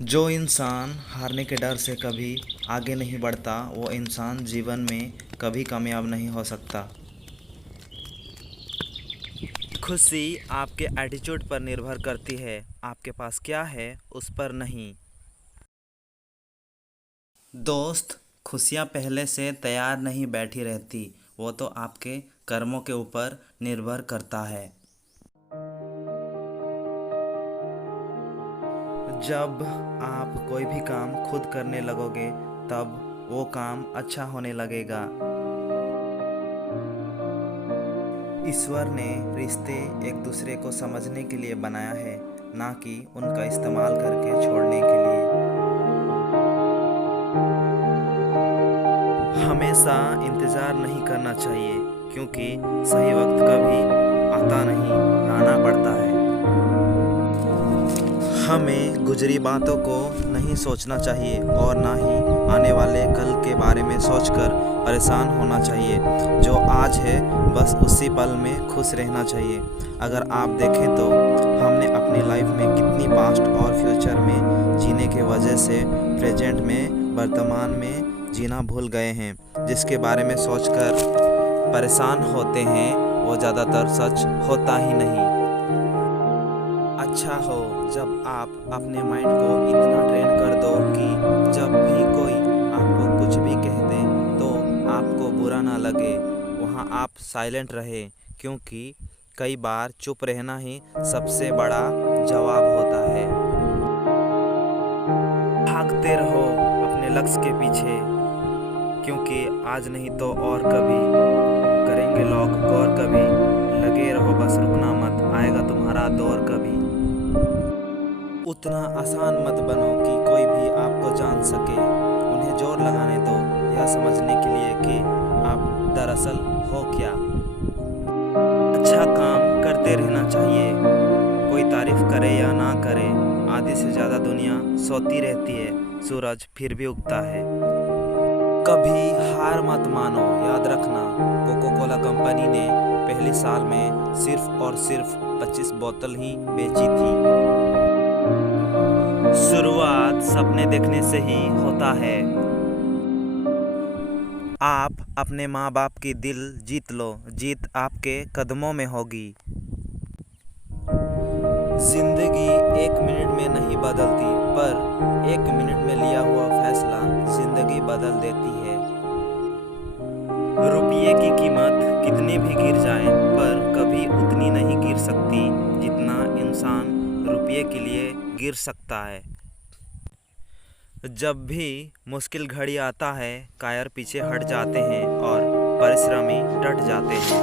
जो इंसान हारने के डर से कभी आगे नहीं बढ़ता वो इंसान जीवन में कभी कामयाब नहीं हो सकता। खुशी आपके एटीट्यूड पर निर्भर करती है, आपके पास क्या है उस पर नहीं। दोस्त, खुशियाँ पहले से तैयार नहीं बैठी रहती, वो तो आपके कर्मों के ऊपर निर्भर करता है। जब आप कोई भी काम खुद करने लगोगे तब वो काम अच्छा होने लगेगा। ईश्वर ने रिश्ते एक दूसरे को समझने के लिए बनाया है, ना कि उनका इस्तेमाल करके छोड़ने के लिए। हमेशा इंतज़ार नहीं करना चाहिए, क्योंकि सही वक्त कभी आता नहीं, लाना पड़ता है। हमें गुजरी बातों को नहीं सोचना चाहिए और ना ही आने वाले कल के बारे में सोचकर परेशान होना चाहिए। जो आज है बस उसी पल में खुश रहना चाहिए। अगर आप देखें तो हमने अपनी लाइफ में कितनी पास्ट और फ्यूचर में जीने के वजह से प्रेजेंट में वर्तमान में जीना भूल गए हैं। जिसके बारे में सोचकर परेशान होते हैं वो ज़्यादातर सच होता ही नहीं। अच्छा हो जब आप अपने माइंड को इतना ट्रेन कर दो कि जब भी कोई आपको कुछ भी कह दे तो आपको बुरा ना लगे, वहाँ आप साइलेंट रहे, क्योंकि कई बार चुप रहना ही सबसे बड़ा जवाब होता है। भागते रहो अपने लक्ष्य के पीछे, क्योंकि आज नहीं तो और कभी करेंगे लोग गौर कभी। लगे रहो बस रुकना मत, आएगा तुम्हारा दौर कभी। उतना आसान मत बनो कि कोई भी आपको जान सके, उन्हें जोर लगाने दो यह समझने के लिए कि आप दरअसल हो क्या। अच्छा काम करते रहना चाहिए, कोई तारीफ करे या ना करे, आधी से ज़्यादा दुनिया सोती रहती है, सूरज फिर भी उगता है। कभी हार मत मानो, याद रखना कोको कोला कंपनी ने पहले साल में सिर्फ और सिर्फ 25 बोतल ही बेची थी। शुरुआत सपने देखने से ही होता है। आप अपने माँ बाप की दिल जीत लो, जीत आपके कदमों में होगी। जिंदगी एक मिनट में नहीं बदलती, पर एक मिनट में लिया हुआ फैसला जिंदगी बदल देती है। रुपये की कीमत कितनी भी गिर जाए पर कभी उतनी नहीं गिर सकती जितना इंसान रुपये के लिए गिर सकता है। जब भी मुश्किल घड़ी आता है कायर पीछे हट जाते हैं और परिश्रमी डट जाते हैं।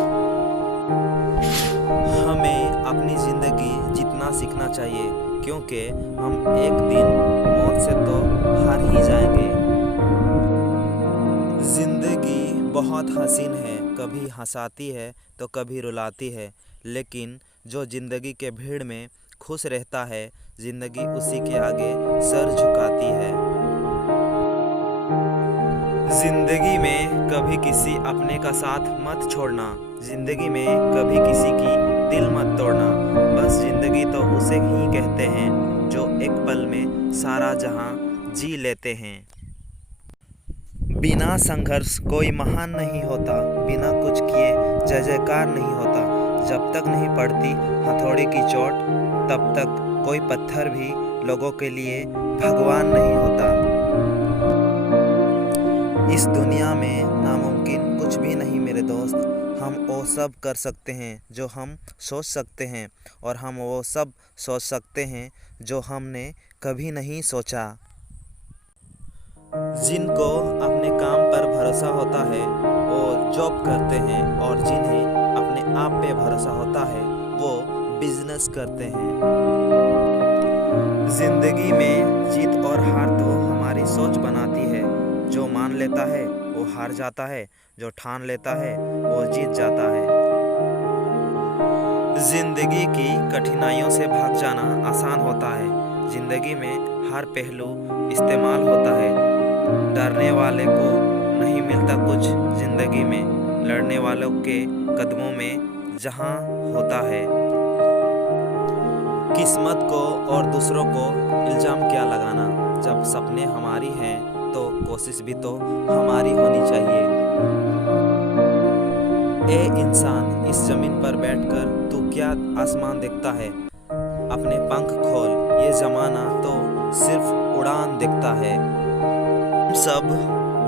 हमें अपनी ज़िंदगी जीतना सीखना चाहिए, क्योंकि हम एक दिन मौत से तो हार ही जाएंगे। ज़िंदगी बहुत हसीन है, कभी हंसाती है तो कभी रुलाती है, लेकिन जो ज़िंदगी के भीड़ में खुश रहता है ज़िंदगी उसी के आगे सर झुकाती है। ज़िंदगी में कभी किसी अपने का साथ मत छोड़ना, ज़िंदगी में कभी किसी की दिल मत तोड़ना। बस ज़िंदगी तो उसे ही कहते हैं जो एक पल में सारा जहां जी लेते हैं। बिना संघर्ष कोई महान नहीं होता, बिना कुछ किए जय जयकार नहीं होता। जब तक नहीं पड़ती हथौड़े की चोट तब तक कोई पत्थर भी लोगों के लिए भगवान नहीं होता। इस दुनिया में नामुमकिन कुछ भी नहीं मेरे दोस्त, हम वो सब कर सकते हैं जो हम सोच सकते हैं, और हम वो सब सोच सकते हैं जो हमने कभी नहीं सोचा। जिनको अपने काम पर भरोसा होता है वो जॉब करते हैं, और जिन्हें अपने आप पे भरोसा होता है वो बिजनेस करते हैं। जिंदगी में जीत और हार तो हमारी सोच बनाती है। जो मान लेता है वो हार जाता है, जो ठान लेता है वो जीत जाता है। जिंदगी की कठिनाइयों से भाग जाना आसान होता है, जिंदगी में हर पहलू इस्तेमाल होता है। डरने वाले को नहीं मिलता कुछ जिंदगी में, लड़ने वालों के कदमों में जहां होता है। किस्मत को और दूसरों को इल्ज़ाम क्या लगाना, कोशिश भी तो हमारी होनी चाहिए। ए इंसान, इस जमीन पर बैठकर तू क्या आसमान देखता है? अपने पंख खोल, ये जमाना तो सिर्फ उड़ान देखता है। हम सब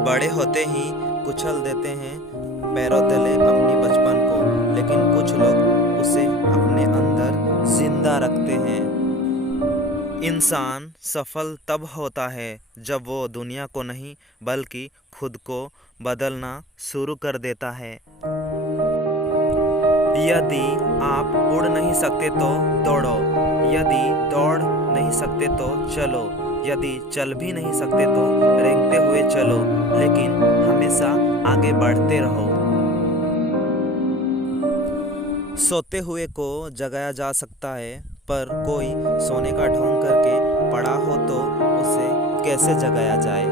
बड़े होते ही कुचल देते हैं पैरों तले अपनी बचपन को, लेकिन कुछ लोग उसे अपने अंदर जिंदा रखते हैं। इंसान सफल तब होता है जब वो दुनिया को नहीं बल्कि खुद को बदलना शुरू कर देता है। यदि आप उड़ नहीं सकते तो दौड़ो, यदि दौड़ नहीं सकते तो चलो, यदि चल भी नहीं सकते तो रेंगते हुए चलो, लेकिन हमेशा आगे बढ़ते रहो। सोते हुए को जगाया जा सकता है, पर कोई सोने का ढोंग करके पड़ा हो तो उसे कैसे जगाया जाए?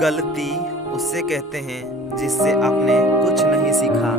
गलती उससे कहते हैं जिससे आपने कुछ नहीं सीखा।